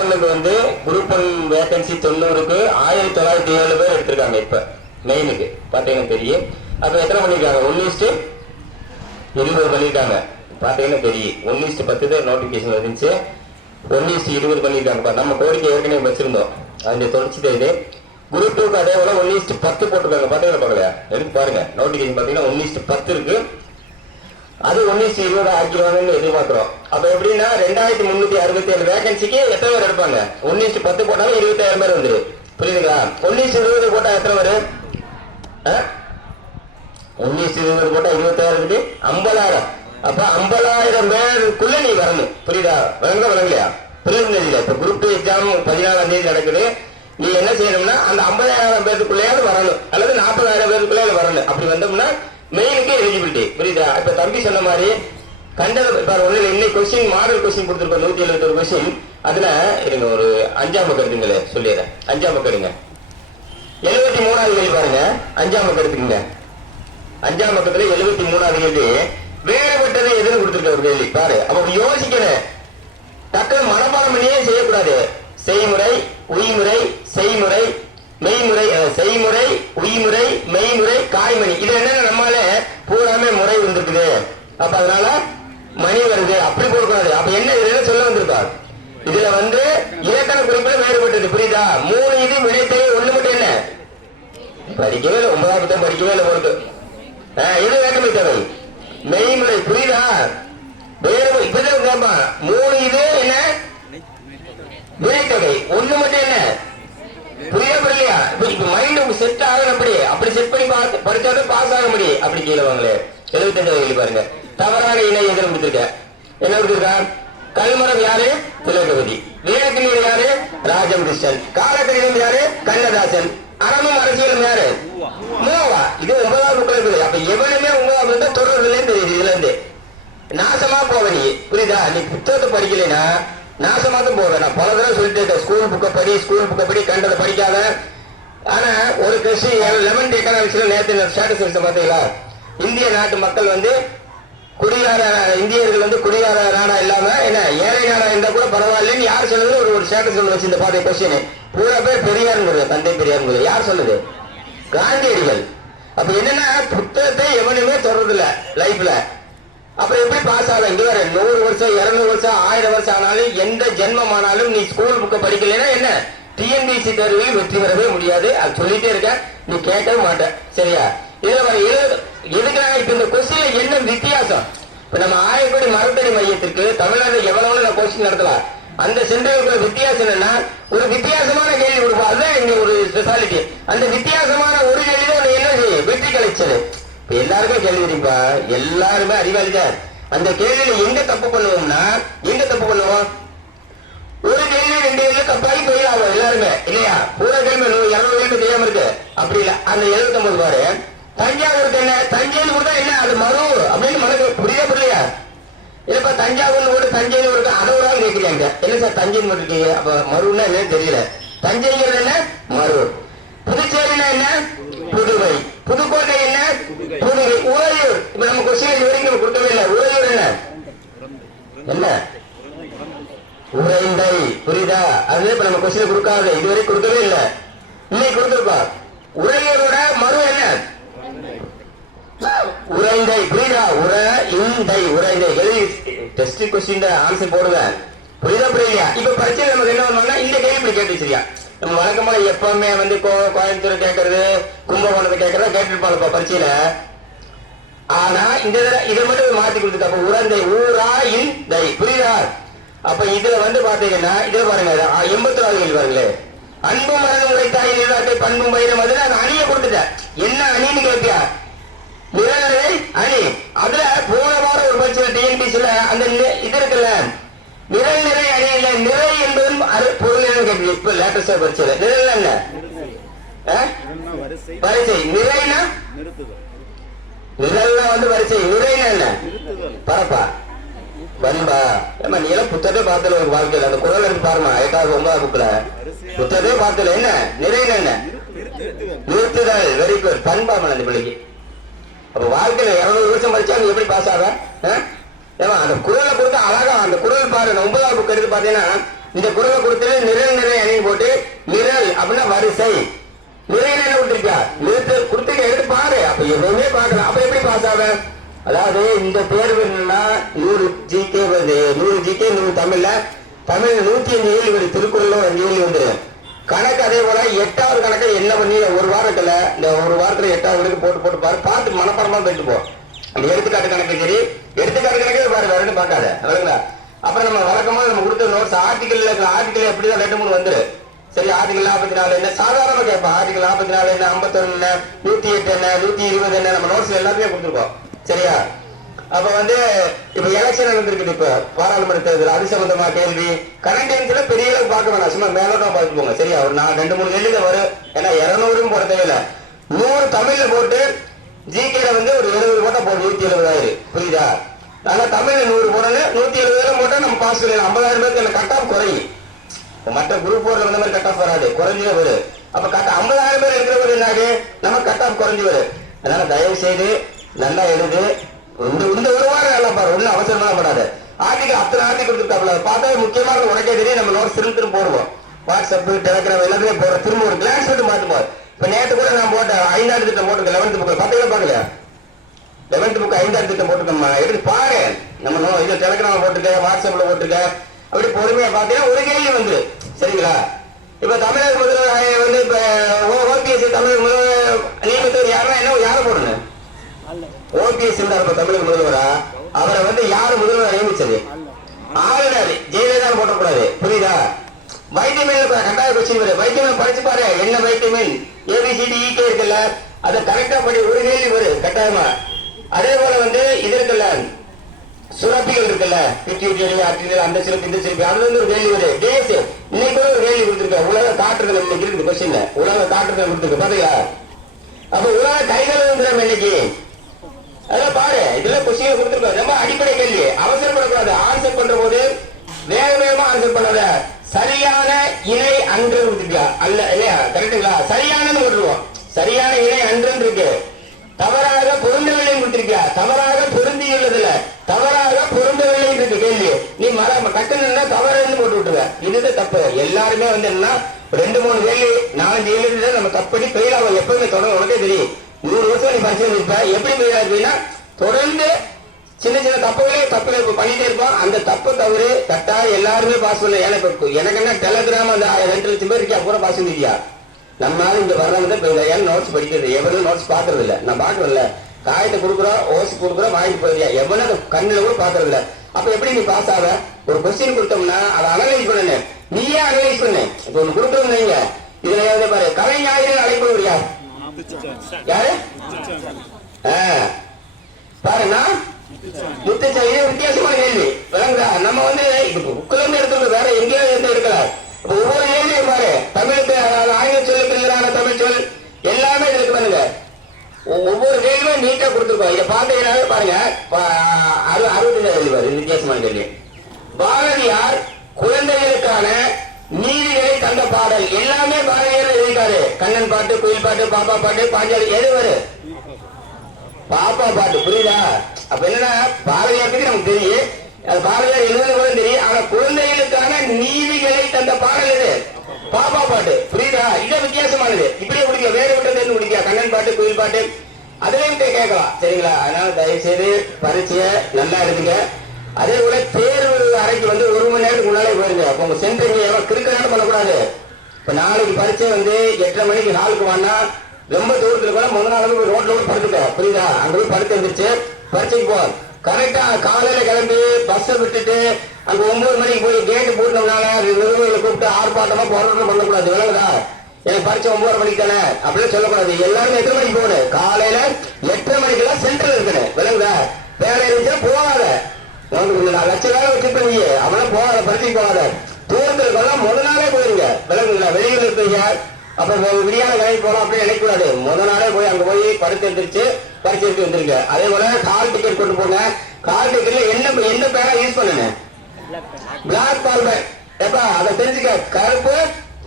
ஒன்னுக்கு வந்து group 1 vacancy 90க்கு 1907 பேர் எடுத்திருக்காங்க. இப்ப மெயினுக்கு பாத்தீங்கன்னா தெரியும். அப்ப எத்தனை பண்ணிருக்காங்க? 1:20 பண்ணிருக்காங்க. பாத்தீங்கன்னா தெரியும். 1:10 தான் நோட்டிபிகேஷன் வந்துச்சு. 1:20 பண்ணிருக்காங்க. நம்ம கோரிக்கை ஏற்கனவே வச்சிருந்தோம். அந்த தொடர்ச்சி தான் இது. குரூப் 2க்கு அதே போல 1:10 போட்டிருக்காங்க. பாத்தீங்கன்னா பார்க்கலையா? எடுத்து பாருங்க. நோட்டிபிகேஷன் பாத்தீங்கன்னா 1:10 இருக்கு. அது 1:20 ஆக்கிடுவாங்கன்னு எதிர்பார்க்கிறோம். அப்ப எப்படின்னா 2367 வேகன்சிக்கு எத்தனை பேர் எடுப்பாங்க? 1:10 போட்டாலும் 20000 பேர் வந்துரு. புரியுதுங்களா? 1:20 போட்டா எத்தனை பேர்? 1:20 போட்டா 20000 50,000. அப்ப 50,000 பேருக்குள்ள நீ வரணும். புரியுதா? விளங்கலையா? புரியுது. இப்ப குரூப் 2 எக்ஸாம் 14ஆம் தேதி நடக்குது. நீ என்ன செய்யணும்னா அந்த 50,000 பேருக்குள்ளேயாவது வரணும், அல்லது 40,000 பேருக்குள்ளே வரணும். அப்படி வந்தோம்னா மெயினுக்கு எலிஜிபிலிட்டி. புரியுதா? இப்ப தம்பி சொன்ன மாதிரி கண்டத இன்னைக்கு கொஸ்டின் மாடல் கொஸ்டின் கொடுத்துருக்கோம். 171 கொஸ்டின். அதுல இருங்க ஒரு 5ஆம் பக்கம் எடுத்துங்களே சொல்லிடுறேன். 5ஆம் பக்கம் எடுங்க. 73வது கேள்வி பாருங்க. 5ஆம் பக்கம் எடுத்துக்கங்க. 5ஆம் பக்கத்துல 73வது கேள்வி வேறுபட்டது எதுன்னு கொடுத்துருக்க ஒரு கேள்வி பாரு. அப்ப யோசிக்கிறேன். டக்குனு மனப்பாடம் பண்ணியே செய்யக்கூடாது. செய்முறை, உய்முறை, செய்முறை, மெய்முறை, செய்முறை, உய்முறை, மெய்முறை, காய்மணி. இது என்னன்னா நம்மால பூராமே முறை வந்துருக்குது. அப்ப அதனால மணி வருது. அப்படி போடக்கூடாது. அப்ப என்ன இதுல சொல்ல வந்திருக்கார்? இதுல வந்து இலக்கண குறிப்பிட வேறுபட்டது. புரியுதா? 3 இது விடைத்தே 1 மட்டும் என்ன படிக்கவே இல்லை. 9ஆம் புத்தகம் படிக்கவே இல்லை பொறுத்து. இது வேண்டுமை தேவை மெய்முறை. புரியுதா? வேறு இப்பதான் கேட்பா. 3 இது என்ன விடைத்தொகை 1 மட்டும் என்ன புரியலையா? இப்ப மைண்ட் செட் ஆகணும். அப்படி செட் பண்ணி படிச்சாதான் பாஸ் ஆக முடியும். அப்படி கீழே வாங்களே 75வது பாருங்க. தவறான இணை எதிர கொடுத்திருக்க. என்ன கொடுத்திருக்கா? கல்மரம் யாரு? திலகவதி. வீரக்கிணீர் யாரு? ராஜம் கிருஷ்ணன். காலக்கணிதம் யாரு? கண்ணதாசன். அறமும் அரசியலும் யாரு? மூவா. இது 9ஆம் புக்கில் இருக்குது. அப்ப எவனுமே 9ஆம் புத்தகம் தொடர்றதுல இருந்து இதுல இருந்து நாசமா போவ நீ. புரியுதா? நீ புத்தகத்தை படிக்கலைன்னா நாசமாத்தான் போவேன். நான் பல தடவை சொல்லிட்டு இருக்கேன். ஸ்கூல் புக்கை படி கண்டதை படிக்காத. ஆனா ஒரு கொஸ்டின் 11th எக்கனாமிக்ஸ்ல நேற்று ஸ்டாட்டிஸ்டிக்ஸ் பாத்தீங்களா? இந்திய நாட்டு மக்கள் வந்து இந்தியர்கள் வந்து குடியார நாடா இல்லாம என்ன ஏழை நாடா இருந்தா கூட பரவாயில்லன்னு யார் சொன்னது? ஒரு ஸ்டேட்டஸ் வச்சு இந்த பாதை கொஸ்டின் பூரா பேர் பெரியார் தந்தை பெரியார் யார் சொன்னது? காந்தியடிகள். அப்ப என்னன்னா புத்தகத்தை எவனுமே தொடர்றது இல்ல லைஃப்ல. அப்ப எப்படி பாஸ் ஆகும்? இங்க வர 100 வருஷம் 200 வருஷம் 1000 வருஷம் ஆனாலும் எந்த ஜென்மம் ஆனாலும் நீ ஸ்கூல் புக்கை படிக்கலைன்னா என்ன டிஎன்பிசி தேர்வில் வெற்றி பெறவே முடியாது. அது சொல்லிட்டே இருக்க, நீ கேட்கவே மாட்ட. சரியா? இதுல எதுக்கு இப்ப இந்த கொஸ்டின்ல என்ன வித்தியாசம்? இப்ப நம்ம ஆயக்குடி மரத்தடி மையத்திற்கு தமிழ்நாட்டில் எவ்வளவு நான் கொஸ்டின் நடத்தலாம். அந்த சென்டருக்குள்ள வித்தியாசம் என்னன்னா ஒரு வித்தியாசமான கேள்வி கொடுப்போம். அதுதான் இங்க ஒரு ஸ்பெஷாலிட்டி. அந்த வித்தியாசமான ஒரு கேள்வி என்ன வெற்றி கிடைச்சது. எல்லாருக்கும் கேள்வி இருப்பா. எல்லாருமே அறிவாளிதான். அந்த கேள்வியில எங்க தப்பு பண்ணுவோம்னா ஒரு கேள்வி 2 கேள்வி தப்பாகி போயிடாம எல்லாருமே இல்லையா? பூரா கேள்வி 200 கேள்வி தெரியாம இருக்கு. அப்படி இல்ல. அந்த 79 பாரு. தஞ்சாவூருக்கு என்ன தஞ்சையில் கொடுத்தா என்ன அது மறு அப்படின்னு மனக்கு புரியலையா? இல்லப்பா தஞ்சாவூர்னு கூட தஞ்சையில் இருக்கு. அதை ஒரு ஆள் கேட்கிறீங்க. என்ன சார் தஞ்சைன்னு இருக்கீங்க? அப்ப மறுன்னா என்னன்னு தெரியல. தஞ்சைங்கிறது என்ன? மறு. புதுச்சேரினா என்ன? புதுவை. புதுக்கோட்டை என்ன? புதுவை. உறையூர். இப்ப நம்ம கொஸ்டின் இது வரைக்கும் கொடுக்கவே இல்லை. உறையூர் என்ன உறைந்தை. புரியுதா? அது இப்ப நம்ம கொஸ்டின் கொடுக்காது. இதுவரை கொடுக்கவே இல்லை. இன்னைக்கு கொடுத்துருப்போம். உறையூரோட மறு என்ன? உறைந்தை. புரியுதா? உறைந்தை டெஸ்ட் கொஸ்டின் ஆன்சர் போடுவேன். புரியுதா? புரியலையா? இப்ப பரீட்சை நமக்கு என்ன பண்ணுவாங்கன்னா இந்த கேள்வி கேட்டு சரியா? நம்ம வழக்கமா எப்பவுமே வந்து கோயம்புத்தூர் கேட்கறது கும்பகோணத்தை கேட்கறதா கேட்டுருப்பாங்க பரீட்சையில. ஆனா இந்த இதை மட்டும் மாத்தி கொடுத்துருக்க. அப்ப உறைந்தை ஊரா இந்தை. புரியுதா? அப்ப இதுல வந்து பாத்தீங்கன்னா இதுல பாருங்க 81வது கேள்வி பாருங்களே. அன்பு மரணம் உரைத்தாய் நிர்வாகத்தை பண்பும் பயிரும். அதுல அந்த அணியை கொடுத்துட்ட. என்ன அணின்னு கேட்பியா? நிறநிலை அணி. அதுல போன வாரம் ஒரு பரீட்சையில டிஎன்பிசில அந்த இது இருக்குல்ல நிறை அணி இல்ல. நிறை என்பதும் பொருள் கேட்பீங்க. இப்ப லேட்டஸ்டா பரீட்சையில நிறை என்ன? வரிசை. நிறைனா நிரல்னா வந்து வரிசை. நிறைனா என்ன? பரப்பா பண்பா. ஏமா நீ எல்லாம் புத்தகத்தை பார்த்தல உங்க வாழ்க்கையில அந்த குரல் எடுத்து பாருமா. 8வது 9வது புக்ல புத்தகத்தையே பார்த்தல. என்ன நிறைனா என்ன? நிறுத்துதல். Very good. பண்பா அந்த பிள்ளைக்கு. அப்ப வாழ்க்கையில 200 வருஷம் படிச்சா நீ எப்படி பாஸ் ஆக? ஏமா அந்த குரலை கொடுத்தா அழகா அந்த குரல் பாரு. 9வது புக் எடுத்து பாத்தீங்கன்னா இந்த குரலை கொடுத்து நிரல் நிறை அணின்னு போட்டு நிரல் அப்படின்னா வரிசை நிறைய என்ன கொடுத்துருக்கா நிறுத்த கொடுத்துருக்க எடுத்து பாரு அப்ப எதுவுமே பார்க்கலாம் அப்ப எப்படி பாஸ் ஆக அதாவது இந்த தேர்வு என்னன்னா 100 ஜிகே வருது 100 ஜிகே 100 தமிழ்ல 105 கேள்வி வருது திருக்குறள் 5 கேள்வி வந்து கணக்கு அதே போல 8வது கணக்கு என்ன பண்ணி ஒரு வாரத்துல இந்த ஒரு வாரத்துல 8வது வரைக்கும் போட்டு போட்டு பாரு பார்த்து மனப்பாடமா போயிட்டு போ அந்த எடுத்துக்காட்டு கணக்கு சரி எடுத்துக்காட்டு கணக்கே பாரு வேறன்னு பார்க்காத அதுங்களா அப்புறம் நம்ம வழக்கமா நம்ம கொடுத்த நோட்ஸ் ஆர்டிகல் எப்படிதான் 2-3 வந்துரு சரி ஆர்டிகல் 44 என்ன சாதாரணமா கேட்போம் ஆர்டிகல் 44 என்ன 51 என்ன 108 என்ன 120 என்ன நம்ம நோட்ஸ் எல்லாத்தையுமே கொடுத்துருக்கோம் சரியா அப்ப வந்து இப்ப எலெக்ஷன் நடந்திருக்குது இப்ப பாராளுமன்ற தேர்தல் அது சம்பந்தமா கேள்வி கரண்ட் பெரிய அளவுக்கு பார்க்க வேணாம் சும்மா மேலோட்டம் பார்த்து போங்க சரியா ஒரு 2-3 கேள்வி வரும் ஏன்னா 200 போட தேவையில்ல 100 தமிழ்ல போட்டு ஜிகேல வந்து ஒரு 70 போட்டா போடும் 170,000 புரியுதா ஆனா தமிழ்ல 100 போடணும் 170,000 போட்டா நம்ம பாஸ் பண்ணலாம் 50,000 பேருக்கு கட் ஆஃப் குறையும் மற்ற குரூப் போர்ல வந்த மாதிரி கட் ஆஃப் வராது குறைஞ்சே வரும் அப்ப 50,000 பேர் இருக்கிறவங்க என்னாகு நம்ம கட் ஆஃப் குறைஞ்சு வரும் அதனால தயவு செய்து நல்லா எழுது இந்த ஒரு வாரம் நல்லா பாரு ஒன்னும் அவசரமா படாது ஆர்டிகல் அத்தனை ஆர்டிகல் கொடுத்துருக்காப்ல பார்த்தா முக்கியமான உனக்கே தெரியும் நம்ம நோட்ஸ் திரும்ப போடுவோம் வாட்ஸ்அப் டெலிகிராம் எல்லாத்தையுமே போடுறோம் திரும்ப ஒரு கிளாஸ் மட்டும் பார்த்துப்போம் இப்ப நேற்று கூட நான் போட்டேன் 5ஆம் திட்டம் போட்டுருக்கேன் 11th புக் பார்த்தீங்களா பாக்கல 11th புக் 5ஆம் திட்டம் போட்டுக்கோமா எடுத்து பாரு நம்ம இது டெலிகிராம் போட்டுருக்க வாட்ஸ்அப்ல போட்டுருக்க அப்படி பொறுமையா பாத்தீங்கன்னா ஒரு கேள்வி வந்து சரிங்களா இப்ப தமிழக முதல்வர் வந்து இப்ப ஓபிஎஸ் தமிழக முதல்வர் நியமித்தவர் யாரா என்ன யாரை போடணும் ஓபிஎஸ் தமிழக முதல்வரா அவரை வந்து யாரு முதல்வர் நியமிச்சது ஆளுநர் ஜெயலலிதா போட்டக்கூடாது புரியுதா வைட்டமின் கட்டாய கொஸ்டின் வரும் வைட்டமின் படிச்சு பாரு என்ன வைட்டமின் ஏபிசிடி இகே இருக்குல்ல அதை கரெக்டா படி ஒரு கேள்வி வரும் கட்டாயமா அதே போல வந்து இது இருக்குல்ல சுரப்பிகள் இருக்குல்ல பிட்யூட்டரி ஆர்டிரியல் அந்த சிறப்பு இந்த சிறப்பு அதுல இருந்து ஒரு கேள்வி வரும் டேஸ் இன்னைக்கு ஒரு கேள்வி கொடுத்துருக்க உலக காற்றுகள் இன்னைக்கு இருக்குது கொஸ்டின் உலக காற்றுகள் கொடுத்துருக்கு பாத்தீங்களா அப்ப உலக கைகள் இன்னைக்கு அதெல்லாம் பாரு இதுல கொஸ்டின் கொடுத்துருக்கோம் ரொம்ப அடிப்படை கேள்வி அவசரப்படக்கூடாது ஆன்சர் பண்ற போது வேக வேகமா ஆன்சர் பண்ணாத சரியான இணை அன்று கொடுத்துருக்கியா அல்ல இல்லையா கரெக்டுங்களா சரியானது விட்டுருவோம் சரியான இணை அன்று இருக்கு தவறாக பொருந்தவில்லை கொடுத்திருக்கியா தவறாக பொருந்தியுள்ளதுல தவறாக பொருந்தவில்லை இருக்கு கேள்வி நீ கட்டுனா தவறுன்னு போட்டு விட்டுருவ இதுதான் தப்பு எல்லாருமே வந்து என்னன்னா 2-3 கேள்வி 4-5 கேள்வி நம்ம தப்படி பெயில் ஆகும் எப்பவுமே தொடரும் உனக்கே தெரியும் 100 வருஷம் நீ பரிசீலனை இருப்ப எப்படி பெயில் ஆகுதுன்னா தொடர்ந்து சின்ன சின்ன தப்புகளை பண்ணிட்டே இருப்போம் அந்த தப்பு தவறு கட்டாயம் எல்லாருமே பாஸ் பண்ணல ஏன்னா எனக்கு என்ன டெலிகிராம் அந்த 2 லட்சம் பேர் இருக்கியா பூரா பாஸ் பண்ணிருக்கியா நம்மளால இங்க வர்றவங்க ஏன் நோட்ஸ் படிக்கிறது எவரும் நோட்ஸ் பாக்குறது இல்ல நான் பாக்குறதில்ல காயத்தை கொடுக்குறோம் ஓசி கொடுக்குறோம் வாங்கிட்டு போயிருக்கியா எவனும் கண்ணுல கூட பாக்குறது இல்ல அப்ப எப்படி நீ பாஸ் ஆக ஒரு கொஸ்டின் கொடுத்தோம்னா அதை அனலைஸ் பண்ணு நீயே அனலைஸ் பண்ணு இப்ப ஒண்ணு கொடுக்கணும் நீங்க இதுல ஏதாவது பாரு கலை ஞாயிறு அழைப்பு யார் யாரு பாருண்ணா முத்துச்சாமி வித்தியாசமான கேள்வி விளங்குதா நம்ம வந்து புக்குல இருந்து எடுத்துக்கணும் வேற எங்கேயோ இருந்து எடுக்கல ஒவ்வொரு கேள்வியும் பாரு தமிழுக்கு ஆங்கில சொல்லுக்கு எதிரான தமிழ் சொல் எல்லாமே இருக்கு பாருங்க ஒவ்வொரு கேள்வியும் நீட்டா கொடுத்துருக்கோம் இதை பார்த்தீங்கன்னாவே பாருங்க 60 கேள்வி பாரு வித்தியாசமான கேள்வி பாரதியார் குழந்தைகளுக்கான நீதிகளை தந்த பாடல் எல்லாமே பாரதியார் எழுதிட்டாரு கண்ணன் பாட்டு குயில் பாட்டு பாப்பா பாட்டு பாஞ்சாலி எது வரும் பாப்பா பாட்டு புரியுதா அப்ப என்னன்னா பாரதியார் பத்தி நமக்கு தெரியும் அது பாரதியார் எழுதுறது கூட தெரியும் ஆனா குழந்தைகளுக்கான நீதிகளை தந்த பாடல் இது பாப்பா பாட்டு புரியுதா இதை வித்தியாசமானது இப்படியே குடிக்க வேற விட்டது குடிக்க கண்ணன் பாட்டு குயில் பாட்டு அதுலயும் கேட்கலாம் சரிங்களா அதனால தயவு செய்து பரீட்சைய நல்லா எடுத்துங்க அதே போல தேர்வு அறைக்கு வந்து 1 மணி நேரத்துக்கு முன்னாலே போயிருங்க அப்ப உங்க சென்டர் கிறுக்க பண்ணக்கூடாது இப்ப நாளைக்கு பரீட்சை வந்து 8:30 மணிக்கு நாளுக்கு வானா ரொம்ப தூரத்துல போல முதல் நாள் போய் ரோட்ல போய் படுத்துக்க புரியுதா அங்க போய் படுத்து இருந்துச்சு பரீட்சைக்கு போ கரெக்டா காலையில கிளம்பி பஸ் விட்டுட்டு அங்க 9 மணிக்கு போய் கேட்டு போட்டோம்னால நிறுவனங்களை கூப்பிட்டு ஆர்ப்பாட்டமா போராட்டம் பண்ணக்கூடாது விளங்குதா எனக்கு பரீட்சை 9 மணிக்கு தானே அப்படின்னு சொல்லக்கூடாது எல்லாருமே எத்தனை மணிக்கு போகணும் காலையில 8:30 மணிக்கு எல்லாம் சென்டர் இருக்கணும் விளங்குதா வேலை இருந்துச்சா போகாத லட்சம் வேலை வச்சுருப்பீங்க அவனா போகாத பரீட்சைக்கு போகாத தூரத்துக்கெல்லாம் முதல் நாளே போயிருங்க விளங்குங்களா வெளியூர் இருப்பீங்க அப்ப விடியான வேலைக்கு போறோம் அப்படின்னு நினைக்கூடாது முதல் நாளே போய் அங்க போய் படுத்து எடுத்துருச்சு பரிசு எடுத்து வந்துருங்க அதே போல கால் டிக்கெட் கொண்டு போங்க கால் டிக்கெட்ல எந்த பேரா யூஸ் பண்ணுங்க பிளாக் பால் பேன் எப்பா அதை தெரிஞ்சுக்க கருப்பு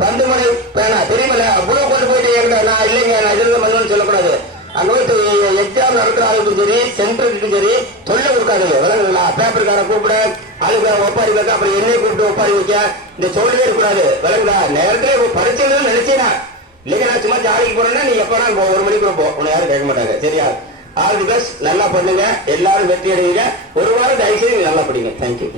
10 மணி பேனா தெரியுமில்ல அவ்வளவு கொண்டு போயிட்டு நான் இல்லைங்க நான் இதுல மண்ணு சொல்லக்கூடாது அங்க போய் எக்ஸாம் நடத்துறாங்களுக்கும் சரி சென்டருக்கும் சரி தொல்லை கொடுக்காதீங்க. விளங்குங்களா? பேப்பருக்கார கூப்பிட அதுக்கு ஒப்பாரி வைக்க அப்புறம் என்னைய கூப்பிட்டு ஒப்பாரி வைக்க இந்த சொல்லவே இருக்கக்கூடாது. விளங்குதா? நேரத்துல படிச்சதுன்னு நினைச்சேனா இல்லைங்க, நான் சும்மா ஜாலிக்கு போறேன்னா நீ எப்பனா 1 மணிக்கு போ, உன்னை யாரும் கேட்க மாட்டாங்க. சரியா? All the best. நல்லா பண்ணுங்க, எல்லாரும் வெற்றி அடைவீங்க. ஒரு வாரம் தயவுசெய்து நல்லா படிங்க. தேங்க்யூ.